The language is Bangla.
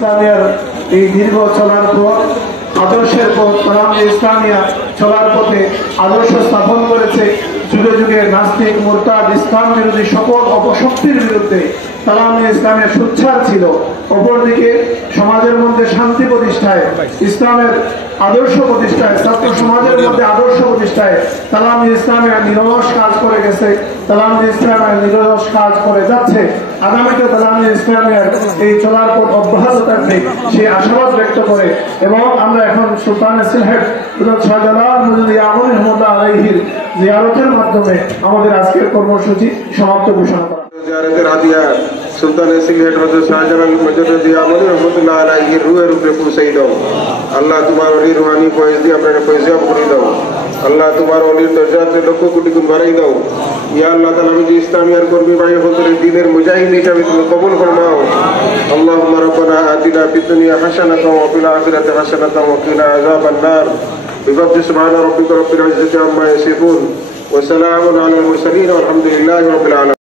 ইসলামিয়ার এই দীর্ঘ চলার পথ, আদর্শের পথ, তালামে ইসলামিয়া চলার পথে আদর্শ স্থাপন করেছে। যুগে যুগে নাস্তিক, মুরতাদ, ইসলাম বিরোধী সকল অপশক্তির বিরুদ্ধে তালামে ইসলামের সোচ্চার ছিল। অপরদিকে সমাজের মধ্যে শান্তি প্রতিষ্ঠায়, ইসলামের আদর্শ প্রতিষ্ঠায়, ছাত্র সমাজের মধ্যে আদর্শ প্রতিষ্ঠায় তালামে ইসলামের নিরলস কাজ করে গেছে, তালামে ইসলামের নিরলস কাজ করে যাচ্ছে। আগামীতে তালামে ইসলামের এই চলার পথ অব্যাহত থাকবে সেই আশাবাদ ব্যক্ত করে এবং আমরা এখন সুলতানের সিলেট শাহজালাল মুজিদ আমল রহমতুল্লাহ আলাইহির জিয়ারতের মাধ্যমে আমাদের আজকের কর্মসূচি সমাপ্ত ঘোষণা করা। জিয়ারতের হাদিয়া সুলতানের সিলেট হযরত শাহজালাল মুজিদ আমল রহমতুল্লাহ আলাইহির রূহের উপরে পৌঁছাই দাও। আল্লাহ তোমার ওলির রুহানি ফয়েজ দিয়ে আপনাকে ফয়েজিয়াব করে দাও। আল্লাহ তোমার ওলির দরজাতে লক্ষ কোটি গুণ বাড়াই দাও। ইয়া আল্লাহ তাআলা আমি যে ইসলামিয়ার কর্মী ভাই হযরত দ্বীনের মুজাহিদ হিসেবে তুমি কবুল ফরমাও। আল্লাহুম্মা রাব্বানা আতিনা ফিদ দুনিয়া হাসানাতাও ওয়া ফিল আখিরাতি হাসানাতাও ওয়া কিনা আযাবান নার। বিফাদলি সুবহানা রাব্বিকা রাব্বিল ইজ্জাতি আম্মা ইয়াসিফুন ওয়া সালামুন আলাল মুরসালিন ওয়া আলহামদুলিল্লাহি রাব্বিল আলামিন।